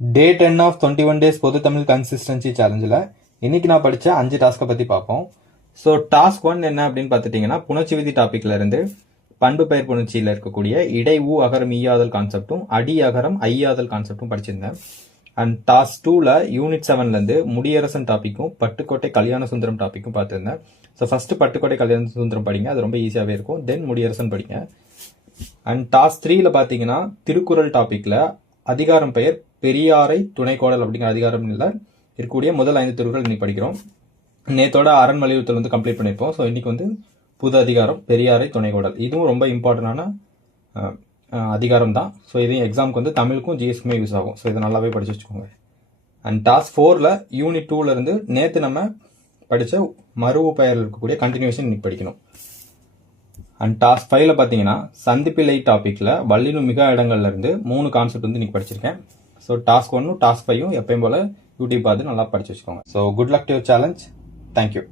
Day 10 of 21 days பொது Tamil consistency சேலஞ்சில் இன்னைக்கு நான் படித்த 5 டாஸ்க்கை பற்றி பார்ப்போம். ஸோ டாஸ்க் 1 என்ன அப்படின்னு பார்த்துட்டிங்கன்னா, புணர்ச்சி விதி டாப்பிக்ல இருந்து பண்பு பெயர் புணர்ச்சியில் இருக்கக்கூடிய இடை ஊ அகரம் ஈயாதல் கான்செப்டும் அடி அகரம் ஐயாதல் கான்செப்டும் படிச்சிருந்தேன். அண்ட் டாஸ்க் 2ல யூனிட் 7லேருந்து முடியரசன் டாப்பிக்கும் பட்டுக்கோட்டை கல்யாண சுந்தரம் டாப்பிக்கும் பார்த்துருந்தேன். ஸோ ஃபர்ஸ்ட் பட்டுக்கோட்டை கல்யாண சுந்தரம் படிங்க, அது ரொம்ப ஈஸியாகவே இருக்கும். தென் முடியரசன் படிங்க. அண்ட் டாஸ்க் 3ல பார்த்தீங்கன்னா திருக்குறள் டாப்பிக்கில் அதிகாரம் பெயர் பெரியாரை துணைக்கோடல் அப்படிங்கிற அதிகாரம் இருக்கக்கூடிய முதல் 5 திருக்குறள் இன்னைக்கு படிக்கிறோம். நேத்தோட அரண் வலியுறுத்தல் கம்ப்ளீட் பண்ணியிருப்போம். ஸோ இன்னைக்கு புது அதிகாரம் பெரியாரை துணைக்கோடல். இதுவும் ரொம்ப இம்பார்ட்டண்டான அதிகாரம் தான். ஸோ இதையும் எக்ஸாமுக்கு தமிழுக்கும் ஜிஎஸ்க்குமே யூஸ் ஆகும். ஸோ இதை நல்லாவே படிச்சு வச்சுக்கோங்க. அண்ட் டாஸ்க் 4ல யூனிட் 2லேருந்து நேற்று நம்ம படித்த மறுவு பெயரில் இருக்கக்கூடிய கண்டினியூஷன் இன்னைக்கு படிக்கணும். அண்ட் டாஸ்க் 5ல பார்த்தீங்கன்னா சந்திப்பிலை டாப்பிக்கில் வல்லினும் மிக இடங்கள்ல இருந்து 3 கான்செப்ட் இன்னைக்கு படிச்சிருக்கேன். ஸோ டாஸ்க் 1ம் டாஸ்க் 5ம் எப்பயும் போல யூடியூப் பார்த்து நல்லா படிச்சு வச்சுக்கோங்க. So good luck to your challenge. Thank you.